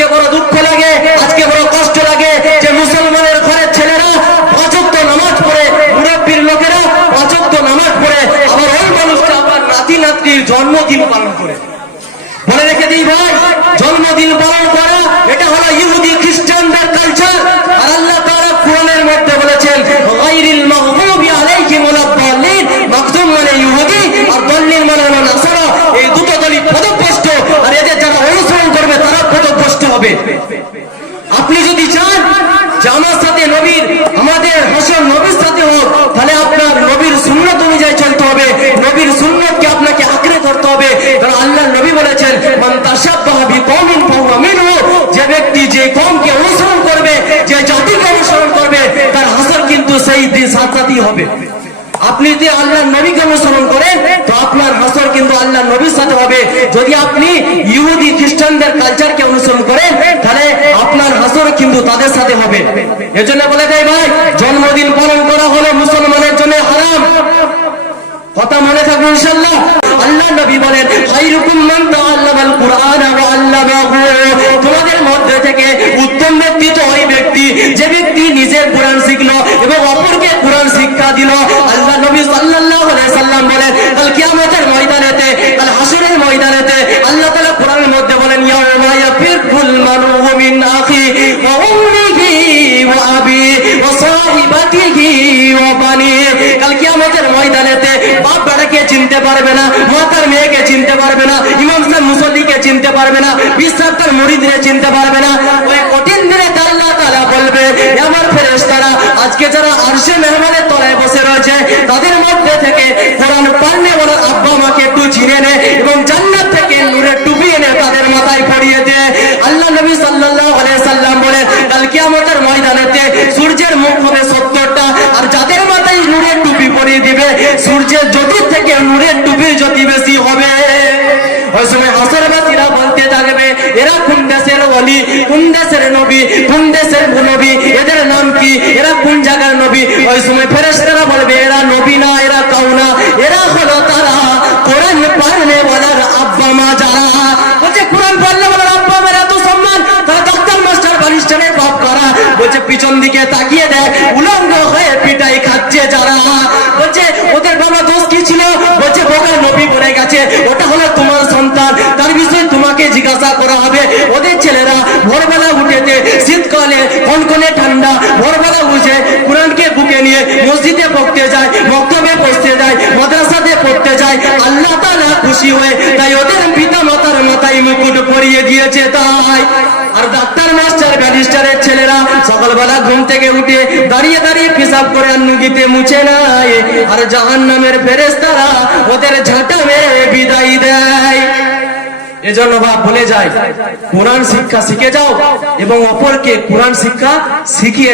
আজকে বড় দুঃখ লাগে, আজকে বড় কষ্ট লাগে যে মুসলমানের ঘরের ছেলেরা 5 ওয়াক্ত নামাজ পড়ে, মুরব্বির লোকেরা 5 ওয়াক্ত নামাজ পড়ে, আবার ওই মানুষটা আবার নাতি নাতনির জন্মদিন পালন করে। বলে রেখে দিই ভাই, জন্মদিন পালন করা এটা হলো ইহুদি খ্রিস্টানদের কালচার। আর আল্লাহ তাআলা কোরআনের মধ্যে বলেছেন গায়রিল মাগদুবি আলাইহিম ওয়ালাদ-দাল্লিন, মাগদুব মানে ইহুদি আর দাল্লিন মানে নাসারা। এই দুটো দলই পথভ্রষ্ট, আর এদের যারা অনুসরণ করবে তারা পথভ্রষ্ট হবে। আপনি যদি চান যে আমার সাথে নবীর, আমাদের হাসর নবীর সাথে হোক, তাহলে আপনার নবীর সুন্নাত অনুযায়ী চলতে হবে, নবীর সুন্নাতকে আপনাকে আঁকড়ে ধরতে হবে। কারণ আল্লাহর নবী বলেছেন মান তাশাব্বাহা বিকওমিন ফাহুয়া মিনহু, যে ব্যক্তি যে কওমকে অনুসরণ করবে, যে জাতিকে অনুসরণ করবে, তার হাসর কিন্তু সেই সাথেই হবে। আপনি যদি আল্লাহর নবীকে অনুসরণ করেন তো আপনার হাসর কিন্তু আল্লাহর নবীর সাথে হবে। যদি আপনি ইহুদি খ্রিস্টানদের কালচারকে অনুসরণ করেন তাহলে আপনার হাসর কিন্তু তাদের সাথে হবে। এজন্য বলে দেয় ভাই, জন্মদিন পালন করা হলো মুসলমানের জন্য হারাম। কথা মনে থাকবে ইনশাআল্লাহ। আল্লাহ নবী বলেন খায়রুকুম মান তাআল্লামাল কুরআন ওয়া আল্লামাহু, তোমাদের মধ্যে থেকে উত্তম ব্যক্তি তো ওই ব্যক্তি যে ব্যক্তি নিজে কোরআন শিখলো এবং অপরকে কোরআন শিক্ষা দিল। আল্লাহ নবী সাল্লাল্লাহু আলাইহি সাল্লাম বলেন কাল কিয়ামতের ময়দানেতে, কাল হাসরের ময়দানেতে আল্লাহ তাআলা কোরআনের মধ্যে বলেন ইয়াউমা ইয়াফিরুল মারউ মিন আখি ওয়া উম্মিহি ওয়া আবি ওয়া সাহিবাতিহি ওয়া বানি। কাল কিয়ামতের ময়দানেতে বাপ বেটাকে চিনতে পারবে না, মাতার মেয়েকে চিনতে পারবে না, ইমাম সাহেব মুসল্লিকে চিনতে পারবে না, বিশ্বাস তার মুরিদরে চিনতে পারবে না। ওই কঠিন দিনে আল্লাহ তাআলা বলবে আমার ফেরেশতারা আজকে যারা আরশে মেহমানের তলায় বসে রয়েছে তাদের মধ্যে থেকে কোরআন পড়নে ওরা আব্বা মাকে একটু চিনে নে এবং জান্নাত থেকে নূরের টুপি এনে তাদের মাথায় পরিয়ে দে। আল্লাহ নবী সাল্লাল্লাহু আলাইহি সাল্লাম বলে কাল কিয়ামতের ময়দানেতে সূর্যের মুখ হবে 70টা, আর যাদের মাথায় নূরের টুপি পরিয়ে দিবে সূর্যের জ্যোতি থেকে নূরের টুপির জ্যোতি বেশি হবে। ওই সময় হাসরবাসীরা বলতে থাকবে এরা কোন দেশের ওলি, কোন দেশের নবী, কোন দেশের নবী, এদের নাম কি, এরা কোন জায়গার নবী। ওই সময় ফেরেশতারা বলবে এরা নবী না, এরা কাউনা, এরা হলো তারা কোরআন পড়নে ওয়ালার আব্বা মা যারা। বলছে কোরআন পড়নে ওয়ালার আব্বা মার এত সম্মান, তারা ডাক্তার মাস্টার বারিস্টারের বাপ করা। বলছে পিছন দিকে তাকিয়ে দেয় উলঙ্গ হয়ে পিটাই খাচ্ছে যারা। বলছে ওদের বাবা দোষ কি ছিল, বলছে বোকা নবী বলে গেছে, ওটা হলো তোমার সন্তান, তার বিষয়ে তোমাকে জিজ্ঞাসা করা হবে। ওদের ছেলেরা ভোরবেলা উঠেতে শীতকালে কনকনে ঠান্ডা, ভোরবেলা উঠে কোরআনকে বুকে নিয়ে মসজিদে পড়তে যায়, মক্তবে পড়তে যায়, মাদ্রাসাতে পড়তে যায়। আল্লাহ তাআলা খুশি হয়ে তাই ওদের পিতা মাতার মাথায় মুকুট পরিয়ে দিয়েছে। তাই আর ডাক্তার মাস্টার ব্যারিস্টারের ছেলেরা সকালবেলা ঘুম থেকে উঠে দাঁড়িয়ে দাঁড়িয়ে পেশাব করে আর নুগিতে মুছে নেয়, আর জাহান্নামের ফেরেশতারা ওদের ঝাঁটা মেরে বিদায় দেয়। এজন্য বাপ বলে যায় কোরআন শিক্ষা শিখে যাও এবং অপরকে কোরআন শিক্ষা শিখিয়ে